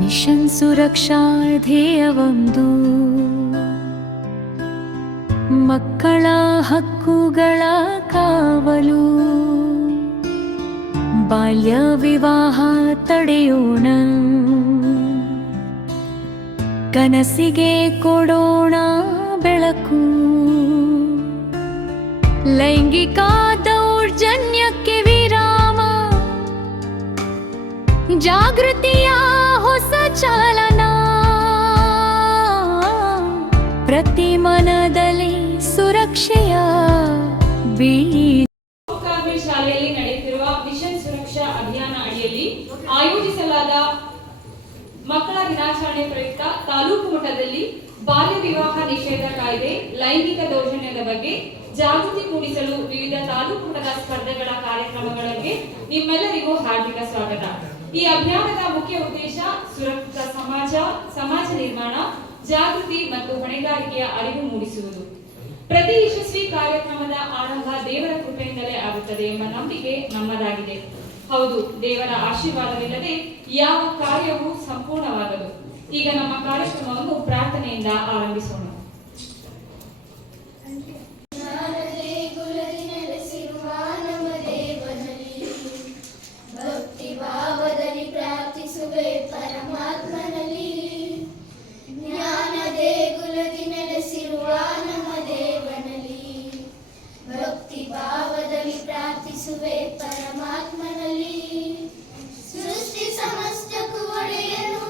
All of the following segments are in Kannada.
ಮಿಷನ್ ಸುರಕ್ಷಾ ಧ್ಯೇಯವೊಂದು, ಮಕ್ಕಳ ಹಕ್ಕುಗಳ ಕಾವಲು. ಬಾಲ್ಯ ವಿವಾಹ ತಡೆಯೋಣ, ಕನಸಿಗೆ ಕೊಡೋಣ ಬೆಳಕು. ಲೈಂಗಿಕ ದೌರ್ಜನ್ಯಕ್ಕೆ ವಿರಾಮ, ಜಾಗೃತಿಯ ಹೊಸ ಚಾಲನ. ಪ್ರತಿ ಮನದಲ್ಲಿ ಸುರಕ್ಷೆಯ ಬೀಜ. ಶಾಲೆಯಲ್ಲಿ ನಡೆಯುತ್ತಿರುವ ಮಿಷನ್ ಸುರಕ್ಷಾ ಅಭಿಯಾನ ಅಡಿಯಲ್ಲಿ ಆಯೋಜಿಸಲಾದ ಮಕ್ಕಳ ದಿನಾಚರಣೆ ಪ್ರಯುಕ್ತ ತಾಲೂಕು ಮಟ್ಟದಲ್ಲಿ ಬಾಲ್ಯ ವಿವಾಹ ನಿಷೇಧ ಕಾಯ್ದೆ, ಲೈಂಗಿಕ ದೌರ್ಜನ್ಯದ ಬಗ್ಗೆ ಜಾಗೃತಿ ಮೂಡಿಸಲು ವಿವಿಧ ತಾಲೂಕು ಮಟ್ಟದ ಸ್ಪರ್ಧೆಗಳ ಕಾರ್ಯಕ್ರಮಗಳಿಗೆ ನಿಮ್ಮೆಲ್ಲರಿಗೂ ಹಾರ್ದಿಕ ಸ್ವಾಗತ. ಈ ಅಭಿಯಾನದ ಮುಖ್ಯ ಉದ್ದೇಶ ಸುರಕ್ಷಿತ ಸಮಾಜ ನಿರ್ಮಾಣ, ಜಾಗೃತಿ ಮತ್ತು ಹೊಣೆಗಾರಿಕೆಯ ಅರಿವು ಮೂಡಿಸುವುದು. ಪ್ರತಿ ಯಶಸ್ವಿ ಕಾರ್ಯಕ್ರಮದ ಆರಂಭ ದೇವರ ಕೃಪೆಯಿಂದಲೇ ಆಗುತ್ತದೆ ಎಂಬ ನಂಬಿಕೆ ನಮ್ಮದಾಗಿದೆ. ಹೌದು, ದೇವರ ಆಶೀರ್ವಾದವಿಲ್ಲದೆ ಯಾವ ಕಾರ್ಯವೂ ಸಂಪೂರ್ಣವಾಗದು. ಈಗ ನಮ್ಮ ಕಾರ್ಯಕ್ರಮವನ್ನು ಪ್ರಾರ್ಥನೆಯಿಂದ ಆರಂಭಿಸೋಣ. ಪರಮಾತ್ಮನಲ್ಲಿ ಸೃಷ್ಟಿ ಸಮಸ್ತಕ್ಕೂ ಒಡೆಯನು,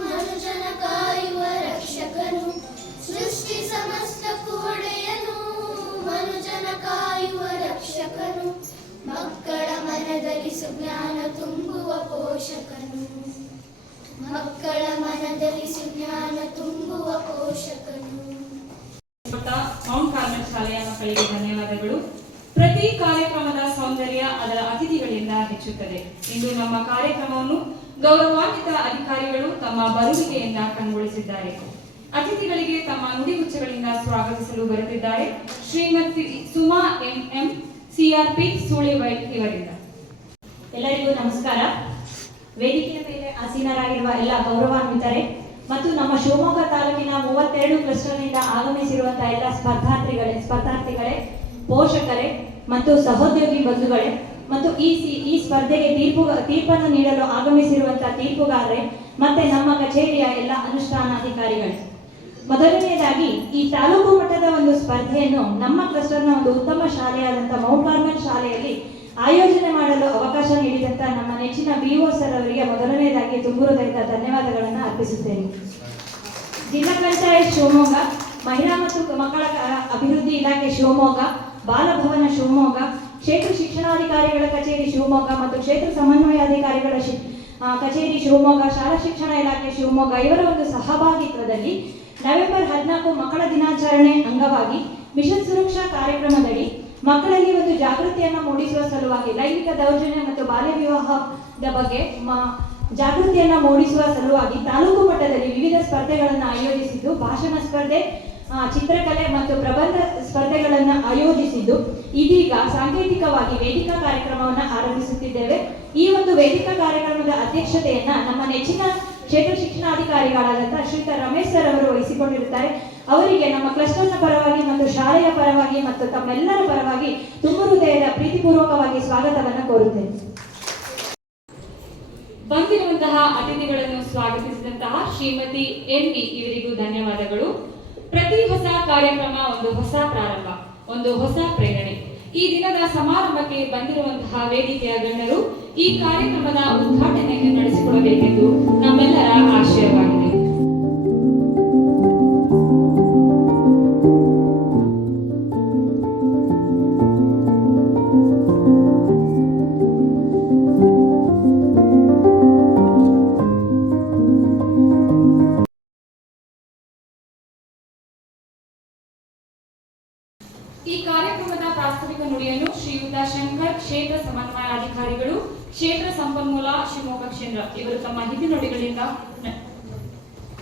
ಮನುಜನ ಕಾಯುವ ರಕ್ಷಕನು. ಸೃಷ್ಟಿ ಸಮಸ್ತಕ್ಕೂ ಒಡೆಯನು, ಮನುಜನ ಕಾಯುವ ರಕ್ಷಕನು. ಮಕ್ಕಳ ಮನದಲ್ಲಿ ಸುಜ್ಞಾನ ತುಂಬುವ ಪೋಷಕನು. ಮಕ್ಕಳ ಮನದಲ್ಲಿ ಸುಜ್ಞಾನ ತುಂಬುವ ಪೋಷಕನು. ಮೌಂಟ್ ಕಾರ್ಮೆಲ್ ಶಾಲೆಯ ಮಕ್ಕಳಿಗೆ ಧನ್ಯವಾದಗಳು. ಪ್ರತಿ ಕಾರ್ಯಕ್ರಮದ ಸೌಂದರ್ಯ ಅದರ ಅತಿಥಿಗಳಿಂದ ಹೆಚ್ಚುತ್ತದೆ. ಇಂದು ನಮ್ಮ ಕಾರ್ಯಕ್ರಮವನ್ನು ಗೌರವಾನ್ವಿತ ಅಧಿಕಾರಿಗಳು ತಮ್ಮ ಬರುವಿಕೆಯಿಂದ ಕಂಗೊಳಿಸಿದ್ದಾರೆ. ಅತಿಥಿಗಳಿಗೆ ತಮ್ಮ ನುಡಿಗುಚ್ಚಗಳಿಂದ ಸ್ವಾಗತಿಸಲು ಬರುತ್ತಿದ್ದಾರೆ ಶ್ರೀಮತಿ ಸುಮಾ ಎಂ ಸಿಆರ್ಪಿ ಸೂಳೆಬೈಲ್ ಇವರಿಂದ. ಎಲ್ಲರಿಗೂ ನಮಸ್ಕಾರ. ವೇದಿಕೆಯ ಮೇಲೆ ಆಸೀನರಾಗಿರುವ ಎಲ್ಲ ಗೌರವಾನ್ವಿತರೆ ಮತ್ತು ನಮ್ಮ ಶಿವಮೊಗ್ಗ ತಾಲೂಕಿನ 32 ಕ್ಲಸ್ಟರ್ನಿಂದ ಆಗಮಿಸಿರುವಂತಹ ಎಲ್ಲ ಸ್ಪರ್ಧಾರ್ಥಿಗಳೇ, ಪೋಷಕರೇ ಮತ್ತು ಸಹೋದ್ಯೋಗಿ ಬಂಧುಗಳೇ ಮತ್ತು ಈ ಸ್ಪರ್ಧೆಗೆ ತೀರ್ಪನ್ನು ನೀಡಲು ಆಗಮಿಸಿರುವಂತಹ ತೀರ್ಪುಗಾರರೇ ಮತ್ತೆ ನಮ್ಮ ಕಚೇರಿಯ ಎಲ್ಲ ಅನುಷ್ಠಾನಾಧಿಕಾರಿಗಳೇ. ಮೊದಲನೆಯದಾಗಿ ಈ ತಾಲೂಕು ಮಟ್ಟದ ಒಂದು ಸ್ಪರ್ಧೆಯನ್ನು ನಮ್ಮ ಕ್ಲಸ್ಟರ್ನ ಒಂದು ಉತ್ತಮ ಶಾಲೆಯಾದಂತಹ ಮೌಂಟ್ ಕಾರ್ಮೆಲ್ ಶಾಲೆಯಲ್ಲಿ ಆಯೋಜನೆ ಮಾಡಲು ಅವಕಾಶ ನೀಡಿದಂತ ನಮ್ಮ ನೆಚ್ಚಿನ ಬಿಒ ಸರ್ ಅವರಿಗೆ ಮೊದಲನೆಯದಾಗಿ ತುಂಬು ಹೃದಯದ ಧನ್ಯವಾದಗಳನ್ನು ಅರ್ಪಿಸುತ್ತೇನೆ. ಜಿಲ್ಲಾ ಪಂಚಾಯತ್ ಶಿವಮೊಗ್ಗ, ಮಹಿಳಾ ಮತ್ತು ಮಕ್ಕಳ ಅಭಿವೃದ್ಧಿ ಇಲಾಖೆ ಶಿವಮೊಗ್ಗ, ಬಾಲಭವನ ಶಿವಮೊಗ್ಗ, ಕ್ಷೇತ್ರ ಶಿಕ್ಷಣಾಧಿಕಾರಿಗಳ ಕಚೇರಿ ಶಿವಮೊಗ್ಗ ಮತ್ತು ಕ್ಷೇತ್ರ ಸಮನ್ವಯಾಧಿಕಾರಿಗಳ ಕಚೇರಿ ಶಿವಮೊಗ್ಗ, ಶಾಲಾ ಶಿಕ್ಷಣ ಇಲಾಖೆ ಶಿವಮೊಗ್ಗ ಇವರ ಒಂದು ಸಹಭಾಗಿತ್ವದಲ್ಲಿ ನವೆಂಬರ್ 14 ಮಕ್ಕಳ ದಿನಾಚರಣೆ ಅಂಗವಾಗಿ ಮಿಷನ್ ಸುರಕ್ಷಾ ಕಾರ್ಯಕ್ರಮದಡಿ ಮಕ್ಕಳಲ್ಲಿ ಒಂದು ಜಾಗೃತಿಯನ್ನು ಮೂಡಿಸುವ ಸಲುವಾಗಿ ಲೈಂಗಿಕ ದೌರ್ಜನ್ಯ ಮತ್ತು ಬಾಲ್ಯ ವಿವಾಹದ ಬಗ್ಗೆ ಜಾಗೃತಿಯನ್ನು ಮೂಡಿಸುವ ಸಲುವಾಗಿ ತಾಲೂಕು ಮಟ್ಟದಲ್ಲಿ ವಿವಿಧ ಸ್ಪರ್ಧೆಗಳನ್ನು ಆಯೋಜಿಸಿದ್ದು, ಭಾಷಣ ಸ್ಪರ್ಧೆ, ಚಿತ್ರಕಲೆ ಮತ್ತು ಪ್ರಬಂಧ ಸ್ಪರ್ಧೆಗಳನ್ನು ಆಯೋಜಿಸಿದ್ದು, ಇದೀಗ ಸಾಂಕೇತಿಕವಾಗಿ ವೇದಿಕಾ ಕಾರ್ಯಕ್ರಮವನ್ನು ಆರಂಭಿಸುತ್ತಿದ್ದೇವೆ. ಈ ಒಂದು ವೇದಿಕಾ ಕಾರ್ಯಕ್ರಮದ ಅಧ್ಯಕ್ಷತೆಯನ್ನ ನಮ್ಮ ನೆಚ್ಚಿನ ಕ್ಷೇತ್ರ ಶಿಕ್ಷಣಾಧಿಕಾರಿಗಳಾದಂತಹ ಶ್ರೀಯುತ ರಮೇಶ್ ಸರ್ ಅವರು ವಹಿಸಿಕೊಂಡಿರುತ್ತಾರೆ. ಅವರಿಗೆ ನಮ್ಮ ಕ್ಲಸ್ಟರ್ನ ಪರವಾಗಿ ಮತ್ತು ಶಾಲೆಯ ಪರವಾಗಿ ಮತ್ತು ತಮ್ಮೆಲ್ಲರ ಪರವಾಗಿ ತುಂಬು ಹೃದಯದ ಪ್ರೀತಿಪೂರ್ವಕವಾಗಿ ಸ್ವಾಗತವನ್ನು ಕೋರುತ್ತೇನೆ. ಬಂದಿರುವಂತಹ ಅತಿಥಿಗಳನ್ನು ಸ್ವಾಗತಿಸಿದಂತಹ ಶ್ರೀಮತಿ ಎನ್ವಿ ಇವರಿಗೂ ಧನ್ಯವಾದಗಳು. ಪ್ರತಿ ಹೊಸ ಕಾರ್ಯಕ್ರಮ ಒಂದು ಹೊಸ ಪ್ರಾರಂಭ, ಒಂದು ಹೊಸ ಪ್ರೇರಣೆ. ಈ ದಿನದ ಸಮಾರಂಭಕ್ಕೆ ಬಂದಿರುವಂತಹ ವೇದಿಕೆಯ ಗಣ್ಯರು ಈ ಕಾರ್ಯಕ್ರಮದ ಉದ್ಘಾಟನೆಯನ್ನು ನಡೆಸಿಕೊಡಬೇಕೆಂದು ನಮ್ಮೆಲ್ಲರ ಆಶಯವಾಗಿದೆ. ಈ ಕಾರ್ಯಕ್ರಮದ ಪ್ರಾಸ್ತಾವಿಕ ನುಡಿಯನ್ನು ಶ್ರೀಯುತ ಶಂಕರ್, ಕ್ಷೇತ್ರ ಸಮನ್ವಯಾಧಿಕಾರಿಗಳು, ಕ್ಷೇತ್ರ ಸಂಪನ್ಮೂಲ ಶಿವಮೊಗ್ಗ ಕ್ಷೇತ್ರ ಇವರು ತಮ್ಮ ಹಿತನುಡಿಗಳಿಂದ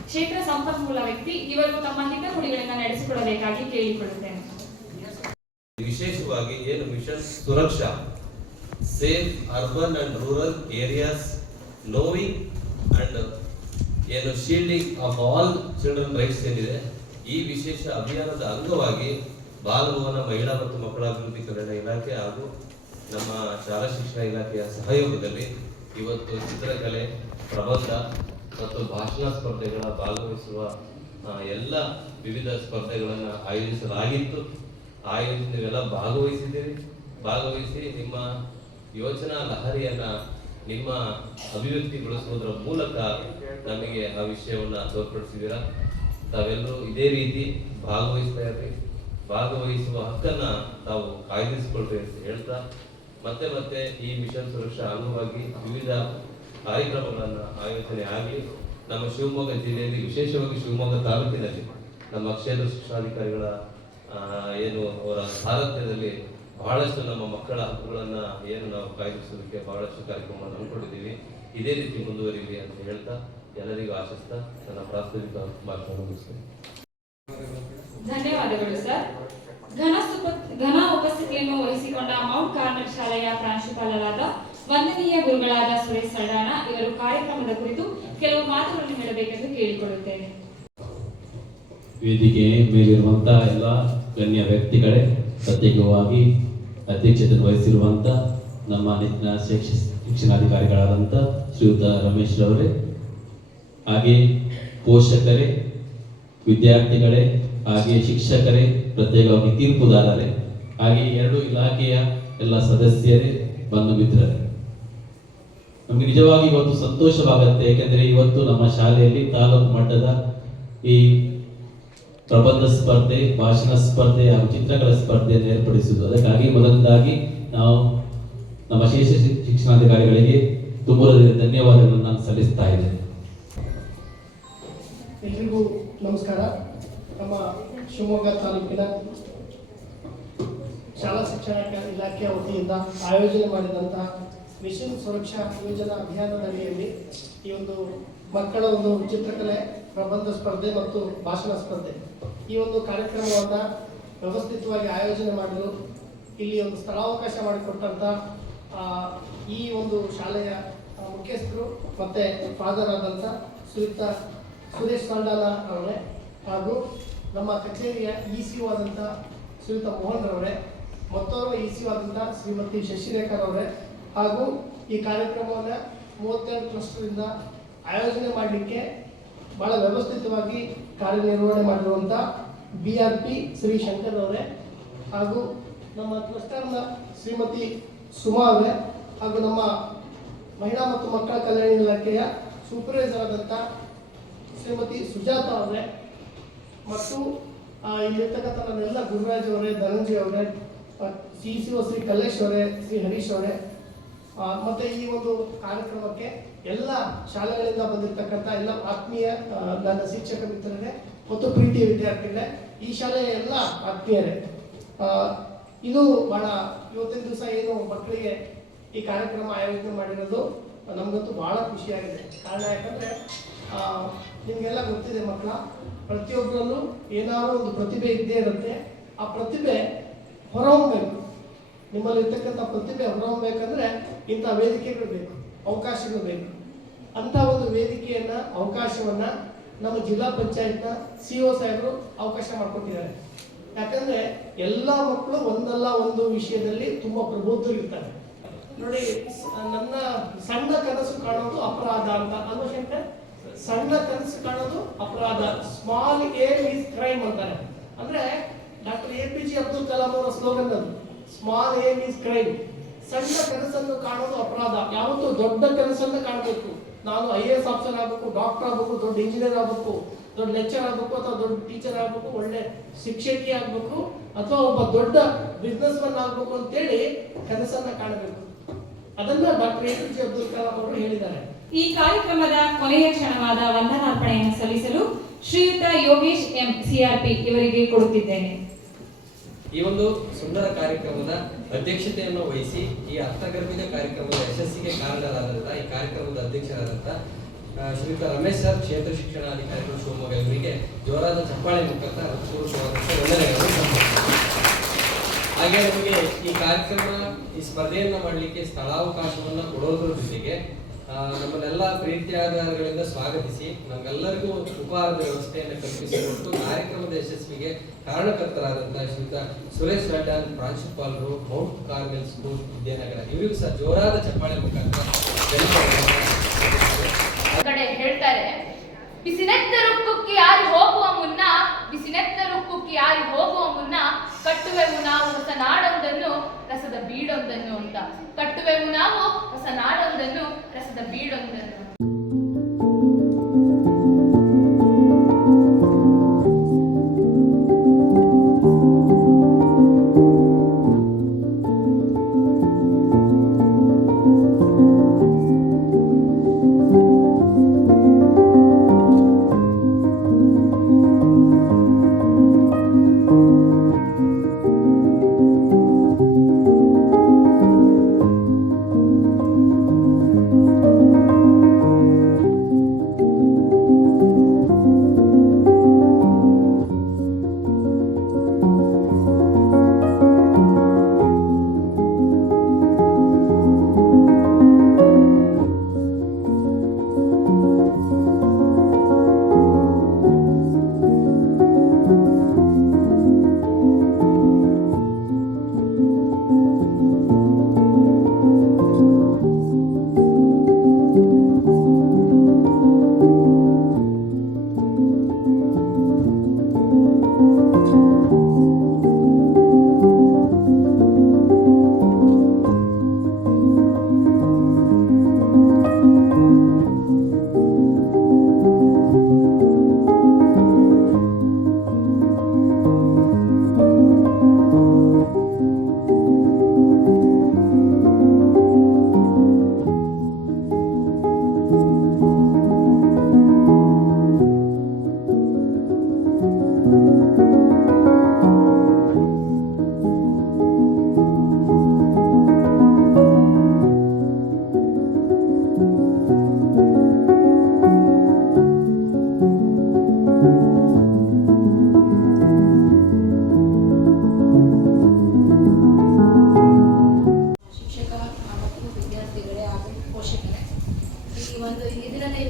ಕ್ಷೇತ್ರ ಸಂಪನ್ಮೂಲ ವ್ಯಕ್ತಿ ಇವರು ತಮ್ಮ ಹಿತನುಡಿಗಳಿಂದ ನಡೆಸಿಕೊಡಬೇಕಾಗಿ ಕೇಳಿಕೊಳ್ಳುತ್ತೇನೆ. ವಿಶೇಷವಾಗಿ ಏನು mission Suraksha safe urban and rural areas ನೋವಿಂಗ್ ಅಂಡ್ ಏನು shielding of all children rights ಏನಿದೆ, ಈ ವಿಶೇಷ ಅಭಿಯಾನದ ಅಂಗವಾಗಿ ಬಾಲಭವನ ಮಹಿಳಾ ಮತ್ತು ಮಕ್ಕಳ ಅಭಿವೃದ್ಧಿ ಕಲ್ಯಾಣ ಇಲಾಖೆ ಹಾಗೂ ನಮ್ಮ ಶಾಲಾ ಶಿಕ್ಷಣ ಇಲಾಖೆಯ ಸಹಯೋಗದಲ್ಲಿ ಇವತ್ತು ಚಿತ್ರಕಲೆ, ಪ್ರಬಂಧ ಮತ್ತು ಭಾಷಣ ಸ್ಪರ್ಧೆಗಳ ಭಾಗವಹಿಸುವ ಎಲ್ಲ ವಿವಿಧ ಸ್ಪರ್ಧೆಗಳನ್ನು ಆಯೋಜಿಸಲಾಗಿತ್ತು. ನೀವೆಲ್ಲ ಭಾಗವಹಿಸಿ ನಿಮ್ಮ ಯೋಚನಾ ಲಹರಿಯನ್ನ ನಿಮ್ಮ ಅಭಿವ್ಯಕ್ತಿಗೊಳಿಸುವುದರ ಮೂಲಕ ನಮಗೆ ಆ ವಿಷಯವನ್ನ ತೋರ್ಪಡಿಸಿದ್ದೀರಾ. ತಾವೆಲ್ಲರೂ ಇದೇ ರೀತಿ ಭಾಗವಹಿಸ್ತಾ ಇರ್ರಿ, ಭಾಗವಹಿಸುವ ಹಕ್ಕನ್ನ ತಾವು ಕಾಯ್ದಿರಿಸಿಕೊಳ್ರಿ ಅಂತ ಹೇಳ್ತಾ ಮತ್ತೆ ಈ ಮಿಷನ್ ಸುರಕ್ಷಾ ಅಂಗವಾಗಿ ವಿವಿಧ ಕಾರ್ಯಕ್ರಮಗಳನ್ನು ಆಯೋಜನೆ ಆಗಲಿ. ನಮ್ಮ ಶಿವಮೊಗ್ಗ ಜಿಲ್ಲೆಯಲ್ಲಿ, ವಿಶೇಷವಾಗಿ ಶಿವಮೊಗ್ಗ ತಾಲೂಕಿನಲ್ಲಿ ನಮ್ಮ ಕ್ಷೇತ್ರ ಶಿಕ್ಷಣಾಧಿಕಾರಿಗಳ ಏನು ಅವರ ಸಾರಥ್ಯದಲ್ಲಿ ಬಹಳಷ್ಟು ನಮ್ಮ ಮಕ್ಕಳ ಹಕ್ಕುಗಳನ್ನ ಏನು ನಾವು ಕಾಯ್ದಿರಿಸೋದಕ್ಕೆ ಬಹಳಷ್ಟು ಕಾರ್ಯಕ್ರಮವನ್ನು ಹಮ್ಮಿಕೊಂಡಿದ್ದೀವಿ. ಇದೇ ರೀತಿ ಮುಂದುವರಿಲಿ ಅಂತ ಹೇಳ್ತಾ ಎಲ್ಲರಿಗೂ ಆಶಿಸ್ತಾ ನನ್ನ ಪ್ರಾಸ್ತಾವಿಕ ಭಾಷಣ ಮುಗಿಸ್ತೇನೆ. ಧನ್ಯವಾದಗಳು ಸರ್. ಘನ ಉಪಸ್ಥಿತಿಯನ್ನು ವಹಿಸಿಕೊಂಡ ಮೌಂಟ್ ಕಾರ್ಮೆಲ್ ಶಾಲೆಯ ಪ್ರಾಂಶುಪಾಲರಾದ ವಂದನೀಯ ಗುರುಗಳಾದ ಸುರೇಶ್ ಸಲ್ಡಾಣ ಇವರು ಕಾರ್ಯಕ್ರಮದ ಕುರಿತು ಕೆಲವು ಮಾತುಗಳನ್ನು ಹೇಳಬೇಕೆಂದು ಕೇಳಿಕೊಳ್ಳುತ್ತೇನೆ. ವೇದಿಕೆ ಮೇಲಿರುವಂತಹ ಎಲ್ಲ ಗಣ್ಯ ವ್ಯಕ್ತಿಗಳೇ, ಪ್ರತ್ಯೇಕವಾಗಿ ಅಧ್ಯಕ್ಷತೆ ವಹಿಸಿರುವಂತ ನಮ್ಮ ನೆಚ್ಚಿನ ಶಿಕ್ಷಣಾಧಿಕಾರಿಗಳಾದಂಥ ಶ್ರೀಯುತ ರಮೇಶ್ ರವರೇ, ಹಾಗೆ ಪೋಷಕರೇ, ವಿದ್ಯಾರ್ಥಿಗಳೇ, ಹಾಗೆ ಶಿಕ್ಷಕರೇ, ಪ್ರತ್ಯೇಕವಾಗಿ ತೀರ್ಪುದಾರರೇ, ಹಾಗೆ ಎರಡು ಇಲಾಖೆಯ ಎಲ್ಲ ಸದಸ್ಯರೇ, ಬಂಧು ಮಿತ್ರರೇ, ನಮಗೆ ನಿಜವಾಗಿ ಇವತ್ತು ಸಂತೋಷವಾಗುತ್ತೆ. ಏಕೆಂದರೆ ಇವತ್ತು ನಮ್ಮ ಶಾಲೆಯಲ್ಲಿ ತಾಲೂಕು ಮಟ್ಟದ ಈ ಪ್ರಬಂಧ ಸ್ಪರ್ಧೆ, ಭಾಷಣ ಸ್ಪರ್ಧೆ ಹಾಗೂ ಚಿತ್ರಕಲಾ ಸ್ಪರ್ಧೆಯನ್ನು ಏರ್ಪಡಿಸುವುದು. ಅದಕ್ಕಾಗಿ ಮೊದಲದಾಗಿ ನಾವು ನಮ್ಮ ವಿಶೇಷ ಶಿಕ್ಷಣಾಧಿಕಾರಿಗಳಿಗೆ ತುಂಬ ಧನ್ಯವಾದಗಳನ್ನು ನಾನು ಸಲ್ಲಿಸ್ತಾ ಇದ್ದೇನೆ. ಎಲ್ರಿಗೂ ನಮಸ್ಕಾರ. ನಮ್ಮ ಶಿವಮೊಗ್ಗ ತಾಲೂಕಿನ ಶಾಲಾ ಶಿಕ್ಷಣ ಇಲಾಖೆಯ ವತಿಯಿಂದ ಆಯೋಜನೆ ಮಾಡಿದಂತಹ ಮಿಷನ್ ಸುರಕ್ಷಾ ಯೋಜನಾ ಅಭಿಯಾನದ ಅಡಿಯಲ್ಲಿ ಈ ಒಂದು ಮಕ್ಕಳ ಒಂದು ಚಿತ್ರಕಲೆ, ಪ್ರಬಂಧ ಸ್ಪರ್ಧೆ ಮತ್ತು ಭಾಷಣ ಸ್ಪರ್ಧೆ ಈ ಒಂದು ಕಾರ್ಯಕ್ರಮವನ್ನು ವ್ಯವಸ್ಥಿತವಾಗಿ ಆಯೋಜನೆ ಮಾಡಲು ಇಲ್ಲಿ ಒಂದು ಸ್ಥಳಾವಕಾಶ ಮಾಡಿಕೊಟ್ಟಂಥ ಈ ಒಂದು ಶಾಲೆಯ ಮುಖ್ಯಸ್ಥರು ಮತ್ತು ಫಾದರ್ ಆದಂಥ ಶ್ರೀಯುತ ಸುರೇಶ್ ಸಲ್ಡಾಣ ಅವರೇ, ಹಾಗೂ ನಮ್ಮ ಕಚೇರಿಯ ಇ.ಸಿ.ಯು ಆದಂಥ ಶ್ರೀಯುತ ಮೋಹನ್ ರವರೇ, ಮತ್ತೋರ್ವ ಇ.ಸಿ.ಯು ಆದಂಥ ಶ್ರೀಮತಿ ಶಶಿರೇಖರ್ ಅವರೇ, ಹಾಗೂ ಈ ಕಾರ್ಯಕ್ರಮವನ್ನು 32 ಕ್ಲಸ್ಟರಿಂದ ಆಯೋಜನೆ ಮಾಡಲಿಕ್ಕೆ ಭಾಳ ವ್ಯವಸ್ಥಿತವಾಗಿ ಕಾರ್ಯನಿರ್ವಹಣೆ ಮಾಡಿರುವಂಥ BRP ಶ್ರೀ ಶಂಕರ್ ಅವರೇ, ಹಾಗೂ ನಮ್ಮ ಕ್ಲಸ್ಟರ್ನ ಶ್ರೀಮತಿ ಸುಮಾ ಅವರೇ, ಹಾಗೂ ನಮ್ಮ ಮಹಿಳಾ ಮತ್ತು ಮಕ್ಕಳ ಕಲ್ಯಾಣ ಇಲಾಖೆಯ ಸೂಪರ್ವೈಸರ್ ಆದಂಥ ಶ್ರೀಮತಿ ಸುಜಾತ ಅವರೇ, ಮತ್ತು ಇಲ್ಲಿರ್ತಕ್ಕಂಥ ನನ್ನೆಲ್ಲ ಗುರುರಾಜ್ ಅವರೇ, ಧನಂಜಯ ಅವರೇ, ಸಿ.ಸಿ.ಒ ಶ್ರೀ ಕಲ್ಲೇಶ್ ಅವರೇ, ಶ್ರೀ ಹರೀಶ್ ಅವರೇ, ಮತ್ತು ಈ ಒಂದು ಕಾರ್ಯಕ್ರಮಕ್ಕೆ ಎಲ್ಲ ಶಾಲೆಗಳಿಂದ ಬಂದಿರತಕ್ಕಂಥ ಎಲ್ಲ ಆತ್ಮೀಯ ನನ್ನ ಶಿಕ್ಷಕ ಮಿತ್ರರೇ ಮತ್ತು ಪ್ರೀತಿಯ ವಿದ್ಯಾರ್ಥಿಗಳೇ, ಈ ಶಾಲೆಯ ಎಲ್ಲ ಆತ್ಮೀಯರೇ, ಇದು ಭಾಳ ಇವತ್ತಿನ ದಿವಸ ಏನು ಮಕ್ಕಳಿಗೆ ಈ ಕಾರ್ಯಕ್ರಮ ಆಯೋಜನೆ ಮಾಡಿರೋದು ನಮಗಂತೂ ಭಾಳ ಖುಷಿಯಾಗಿದೆ. ಕಾರಣ ಯಾಕಂದರೆ ನಿಮಗೆಲ್ಲ ಗೊತ್ತಿದೆ, ಮಕ್ಕಳ ಪ್ರತಿಯೊಬ್ಬರಲ್ಲೂ ಏನಾದರೂ ಒಂದು ಪ್ರತಿಭೆ ಇದ್ದೇ ಇರುತ್ತೆ. ಆ ಪ್ರತಿಭೆ ಹೊರಹೊಮ್ಮಬೇಕು. ನಿಮ್ಮಲ್ಲಿರ್ತಕ್ಕಂಥ ಪ್ರತಿಭೆ ಹೊರಹೊಮ್ಮಬೇಕಂದ್ರೆ ಇಂಥ ವೇದಿಕೆಗಳು ಬೇಕು, ಅವಕಾಶಗಳು ಬೇಕು. ಅಂಥ ಒಂದು ವೇದಿಕೆಯನ್ನು, ಅವಕಾಶವನ್ನು ನಮ್ಮ ಜಿಲ್ಲಾ ಪಂಚಾಯತ್ನ CO ಸಾಹೇಬರು ಅವಕಾಶ ಮಾಡಿಕೊಟ್ಟಿದ್ದಾರೆ. ಯಾಕಂದರೆ ಎಲ್ಲ ಮಕ್ಕಳು ಒಂದಲ್ಲ ಒಂದು ವಿಷಯದಲ್ಲಿ ತುಂಬ ಪ್ರಬುದ್ಧರಿರ್ತಾರೆ. ನೋಡಿ, ನನ್ನ ಸಣ್ಣ ಕನಸು ಕಾಣೋದು ಅಪರಾಧ ಅಂತ ಅಲ್ವಾ ಶಂಕರ್? ಸಣ್ಣ ಕನಸು ಕಾಣೋದು ಅಪರಾಧ, ಸ್ಮಾಲ್ ಏಮ್ ಈಸ್ ಕ್ರೈಮ್ ಅಂತಾರೆ. ಅಂದರೆ ಡಾಕ್ಟರ್ APJ ಅಬ್ದುಲ್ ಕಲಾಂ ಅವರ ಸ್ಲೋಗನ್ ಅದು, ಸ್ಮಾಲ್ ಏಮ್ ಈಸ್ ಕ್ರೈಮ್. ಸಣ್ಣ ಕನಸನ್ನು ಕಾಣೋದು ಅಪರಾಧ. ಯಾವತ್ತೂ ದೊಡ್ಡ ಕನಸನ್ನು ಕಾಣಬೇಕು. ನಾನು IAS ಆಫೀಸರ್ ಆಗಬೇಕು, ಡಾಕ್ಟರ್ ಆಗಬೇಕು, ದೊಡ್ಡ ಇಂಜಿನಿಯರ್ ಆಗಬೇಕು, ದೊಡ್ಡ ಲೆಕ್ಚರ್ ಆಗಬೇಕು, ಅಥವಾ ದೊಡ್ಡ ಟೀಚರ್ ಆಗಬೇಕು, ಒಳ್ಳೆ ಶಿಕ್ಷಕಿ ಆಗಬೇಕು, ಅಥವಾ ಒಬ್ಬ ದೊಡ್ಡ ಬಿಸ್ನೆಸ್ ಮನ್ ಆಗಬೇಕು ಅಂತೇಳಿ ಕನಸನ್ನ ಕಾಣಬೇಕು. ಅದನ್ನ ಡಾಕ್ಟರ್ APJ ಅಬ್ದುಲ್ ಕಲಾಂ ಅವರು ಹೇಳಿದ್ದಾರೆ. ಈ ಕಾರ್ಯಕ್ರಮದ ಕೊನೆಯ ಕ್ಷಣವಾದ ವಂದನಾರ್ಪಣೆಯನ್ನು ಸಲ್ಲಿಸಲು ಶ್ರೀಯುತ ಯೋಗೇಶ್ M CRP ಇವರಿಗೆ ಕೊಡುತ್ತಿದ್ದೇನೆ. ಈ ಒಂದು ಸುಂದರ ಕಾರ್ಯಕ್ರಮದ ಅಧ್ಯಕ್ಷತೆಯನ್ನು ವಹಿಸಿ ಈ ಅರ್ಥಗರ್ಭಿತ ಕಾರ್ಯಕ್ರಮದ ಯಶಸ್ಸಿಗೆ ಕಾರಣರಾದಂತಹ ಈ ಕಾರ್ಯಕ್ರಮದ ಅಧ್ಯಕ್ಷರಾದಂತಹ ಶ್ರೀಯುತ ರಮೇಶ್ ಸರ್, ಕ್ಷೇತ್ರ ಶಿಕ್ಷಣಾಧಿಕಾರಿಗಳು ಶಿವಮೊಗ್ಗ ಇವರಿಗೆ ಜೋರಾದ ಚಪ್ಪಾಳೆ ಮುಖಾಂತರ ವಂದನೆಗಳು. ಹಾಗೆ ನಮಗೆ ಈ ಕಾರ್ಯಕ್ರಮ, ಈ ಸ್ಪರ್ಧೆಯನ್ನು ಮಾಡಲಿಕ್ಕೆ ಸ್ಥಳಾವಕಾಶವನ್ನು ಕೊಡೋದ್ರ ಜೊತೆಗೆ ನಮ್ಮನ್ನೆಲ್ಲ ಪ್ರೀತಿಯಾದಗಳಿಂದ ಸ್ವಾಗತಿಸಿ ನಮ್ಗೆಲ್ಲರಿಗೂ ಉಪಹಾರದ ವ್ಯವಸ್ಥೆಯನ್ನು ಕಲ್ಪಿಸಿಕೊಟ್ಟು ಕಾರ್ಯಕ್ರಮದ ಯಶಸ್ವಿಗೆ ಕಾರಣಕರ್ತರಾದಂತಹ ಶ್ರೀಯುತ ಸುರೇಶ್ ಲಡ್ಡನ್, ಪ್ರಾಂಶುಪಾಲರು, ಮೌಂಟ್ ಕಾರ್ಮೆಲ್ ಸ್ಕೂಲ್ ವಿದ್ಯಾನಗರ, ಇವರಿಗೂ ಸಹ ಜೋರಾದ ಚಪ್ಪಾಳೆ ಮುಖಾಂತರ ಕಡೆ ಹೇಳ್ತಾರೆ, ಬಿಸಿನೆತ್ತರು ಕುಕ್ಕಿ ಯಾರು ಹೋಗುವ ಮುನ್ನ, ಬಿಸಿನೆತ್ತರು ಕುಕ್ಕಿ ಯಾರು ಹೋಗುವ ಮುನ್ನ ಕಟ್ಟುವೆವು ನಾವು ಹೊಸ ನಾಡೊಂದನ್ನು ರಸದ ಬೀಡೊಂದನ್ನು ಅಂತ. ಕಟ್ಟುವೆವು ನಾವು ಹೊಸ ನಾಡೊಂದನ್ನು ರಸದ ಬೀಡೊಂದನ್ನು.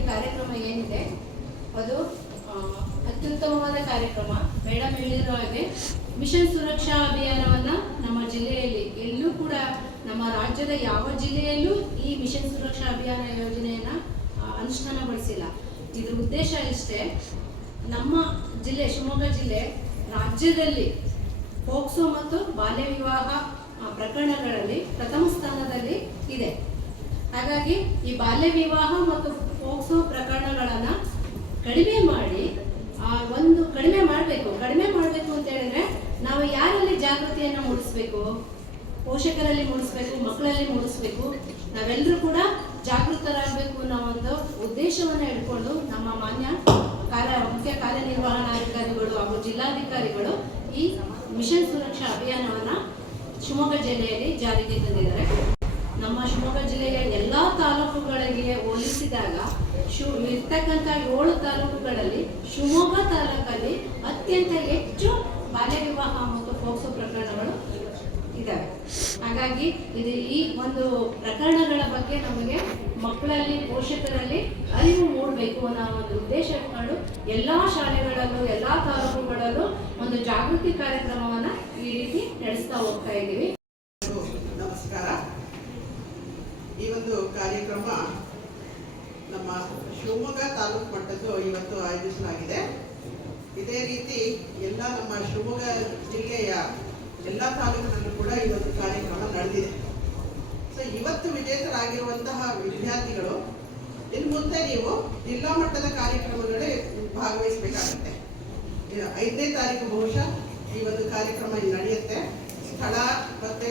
ಕಾರ್ಯಕ್ರಮ ಏನಿದೆ ಅದು ಅತ್ಯುತ್ತಮವಾದ ಕಾರ್ಯಕ್ರಮ. ಮೇಡಮ್ ಹೇಳಿರೋ ಹಾಗೆ ಮಿಷನ್ ಸುರಕ್ಷಾ ಅಭಿಯಾನವನ್ನ ನಮ್ಮ ಜಿಲ್ಲೆಯಲ್ಲಿ ಎಲ್ಲೂ ಕೂಡ, ನಮ್ಮ ರಾಜ್ಯದ ಯಾವ ಜಿಲ್ಲೆಯಲ್ಲೂ ಈ ಮಿಷನ್ ಸುರಕ್ಷಾ ಅಭಿಯಾನ ಯೋಜನೆಯನ್ನ ಅನುಷ್ಠಾನಗೊಳಿಸಿಲ್ಲ. ಇದ್ರ ಉದ್ದೇಶ ಇಷ್ಟೇ, ನಮ್ಮ ಜಿಲ್ಲೆ ಶಿವಮೊಗ್ಗ ಜಿಲ್ಲೆ ರಾಜ್ಯದಲ್ಲಿ ಪೋಕ್ಸೋ ಮತ್ತು ಬಾಲ್ಯ ವಿವಾಹ ಪ್ರಕರಣಗಳಲ್ಲಿ ಪ್ರಥಮ ಸ್ಥಾನದಲ್ಲಿ ಇದೆ. ಹಾಗಾಗಿ ಈ ಬಾಲ್ಯ ವಿವಾಹ ಮತ್ತು ಪೋಕ್ಸೋ ಪ್ರಕರಣಗಳನ್ನ ಕಡಿಮೆ ಮಾಡಿ ಕಡಿಮೆ ಮಾಡಬೇಕು ಅಂತ ಹೇಳಿದ್ರೆ ನಾವು ಯಾರಲ್ಲಿ ಜಾಗೃತಿಯನ್ನು ಮೂಡಿಸ್ಬೇಕು? ಪೋಷಕರಲ್ಲಿ ಮೂಡಿಸ್ಬೇಕು, ಮಕ್ಕಳಲ್ಲಿ ಮೂಡಿಸ್ಬೇಕು. ನಾವೆಲ್ಲರೂ ಕೂಡ ಜಾಗೃತರಾಗಬೇಕು ಅನ್ನೋ ಒಂದು ಉದ್ದೇಶವನ್ನು ಇಟ್ಕೊಂಡು ನಮ್ಮ ಮಾನ್ಯ ಮುಖ್ಯ ಕಾರ್ಯನಿರ್ವಹಣಾಧಿಕಾರಿಗಳು ಹಾಗೂ ಜಿಲ್ಲಾಧಿಕಾರಿಗಳು ಈ ಮಿಷನ್ ಸುರಕ್ಷಾ ಅಭಿಯಾನವನ್ನ ಶಿವಮೊಗ್ಗ ಜಿಲ್ಲೆಯಲ್ಲಿ ಜಾರಿಗೆ ತಂದಿದ್ದಾರೆ. ನಮ್ಮ ಶಿವಮೊಗ್ಗ ಜಿಲ್ಲೆಯ ಎಲ್ಲ ತಾಲೂಕುಗಳಿಗೆ ಹೋಲಿಸಿದಾಗ ಇರ್ತಕ್ಕಂಥ 7 ತಾಲೂಕುಗಳಲ್ಲಿ ಶಿವಮೊಗ್ಗ ತಾಲೂಕಲ್ಲಿ ಅತ್ಯಂತ ಹೆಚ್ಚು ಬಾಲ್ಯ ವಿವಾಹ ಮತ್ತು ಪೋಕ್ಸೋ ಪ್ರಕರಣಗಳು ಇದ್ದಾವೆ. ಹಾಗಾಗಿ ಈ ಒಂದು ಪ್ರಕರಣಗಳ ಬಗ್ಗೆ ನಮಗೆ ಮಕ್ಕಳಲ್ಲಿ, ಪೋಷಕರಲ್ಲಿ ಅರಿವು ಮೂಡಬೇಕು ಅನ್ನೋ ಒಂದು ಉದ್ದೇಶ ಇಟ್ಕೊಂಡು ಎಲ್ಲ ಶಾಲೆಗಳಲ್ಲೂ ಎಲ್ಲ ತಾಲೂಕುಗಳಲ್ಲೂ ಒಂದು ಜಾಗೃತಿ ಕಾರ್ಯಕ್ರಮವನ್ನು ಈ ರೀತಿ ನಡೆಸ್ತಾ ಹೋಗ್ತಾ ಇದ್ದೀವಿ. ನಮಸ್ಕಾರ. ಈ ಒಂದು ಕಾರ್ಯಕ್ರಮ ನಮ್ಮ ಶಿವಮೊಗ್ಗ ತಾಲೂಕು ಮಟ್ಟದ್ದು ಇವತ್ತು ಆಯೋಜಿಸಲಾಗಿದೆ. ಇದೇ ರೀತಿ ಎಲ್ಲ ನಮ್ಮ ಶಿವಮೊಗ್ಗ ಜಿಲ್ಲೆಯ ಎಲ್ಲ ತಾಲೂಕಿನಲ್ಲೂ ಕೂಡ ಈ ಒಂದು ಕಾರ್ಯಕ್ರಮ ನಡೆದಿದೆ. ಸೊ ಇವತ್ತು ವಿಜೇತರಾಗಿರುವಂತಹ ವಿದ್ಯಾರ್ಥಿಗಳು ಇನ್ನು ಮುಂದೆ ನೀವು ಜಿಲ್ಲಾ ಮಟ್ಟದ ಕಾರ್ಯಕ್ರಮಗಳೇ ಭಾಗವಹಿಸಬೇಕಾಗುತ್ತೆ. 5ನೇ ತಾರೀಕು ಬಹುಶಃ ಈ ಒಂದು ಕಾರ್ಯಕ್ರಮ ನಡೆಯುತ್ತೆ. ಸ್ಥಳ ಮತ್ತೆ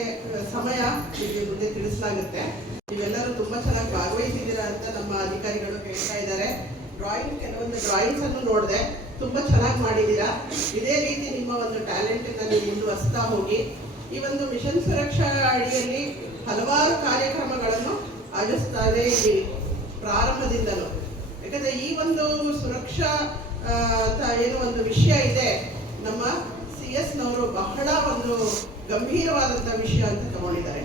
ಸಮಯ ನಿಮಗೆ ಮುಂದೆ ತಿಳಿಸಲಾಗುತ್ತೆ. ನೀವೆಲ್ಲರೂ ತುಂಬಾ ಚೆನ್ನಾಗಿ ಭಾಗವಹಿಸಿದ್ದೀರಾ ಅಂತ ನಮ್ಮ ಅಧಿಕಾರಿಗಳು ಹೇಳ್ತಾ ಇದ್ದಾರೆ. ಕೆಲವೊಂದು ಡ್ರಾಯಿಂಗ್ಸ್ ಅನ್ನು ನೋಡಿದೆ, ತುಂಬಾ ಚೆನ್ನಾಗಿ ಮಾಡಿದ್ದೀರಾ. ಇದೇ ರೀತಿ ನಿಮ್ಮ ಒಂದು ಟ್ಯಾಲೆಂಟ್ ನೀವು ಮುಂದುವರಿಸ್ತಾ ಹೋಗಿ. ಈ ಒಂದು ಮಿಷನ್ ಸುರಕ್ಷಾ ಅಡಿಯಲ್ಲಿ ಹಲವಾರು ಕಾರ್ಯಕ್ರಮಗಳನ್ನು ಆಯೋಜಿಸ್ತಾನೆ ಇದ್ದೀವಿ ಪ್ರಾರಂಭದಿಂದಲೂ. ಯಾಕಂದ್ರೆ ಈ ಒಂದು ಸುರಕ್ಷಾ ಅಂತ ಏನೋ ಒಂದು ವಿಷಯ ಇದೆ, ನಮ್ಮ CS ನವರು ಬಹಳ ಒಂದು ಗಂಭೀರವಾದಂತಹ ವಿಷಯ ಅಂತ ತಗೊಂಡಿದ್ದಾರೆ.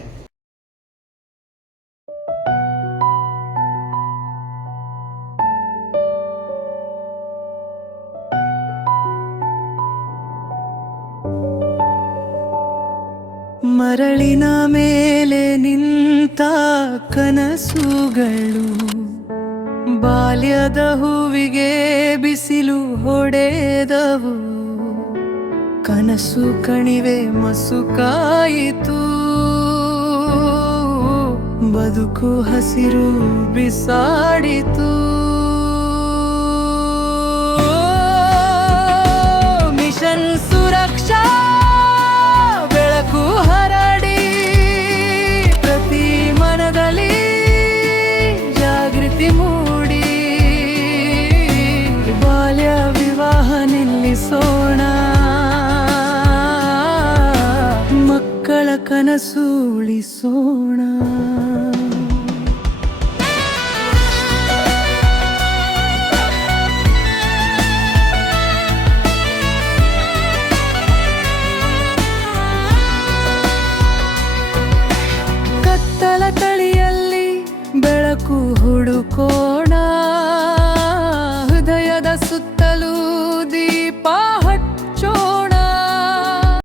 ಹರಳಿನ ಮೇಲೆ ನಿಂತ ಕನಸುಗಳು, ಬಾಲ್ಯದ ಹೂವಿಗೆ ಬಿಸಿಲು ಹೊಡೆದವು, ಕನಸು ಕಣಿವೆ ಮಸುಕಾಯಿತು, ಬದುಕು ಹಸಿರು ಬಿಸಾಡಿತು. ಮಿಷನ್ ಸುರಕ್ಷಾ ಬೆಳಕು ಹರಡಿ ಪ್ರತಿ ಮನದಲ್ಲಿ ಜಾಗೃತಿ ಮೂಡಿ, ಬಾಲ್ಯ ವಿವಾಹ ನಿಲ್ಲಿಸೋಣ, ಮಕ್ಕಳ ಕನಸು ಉಳಿಸೋಣ.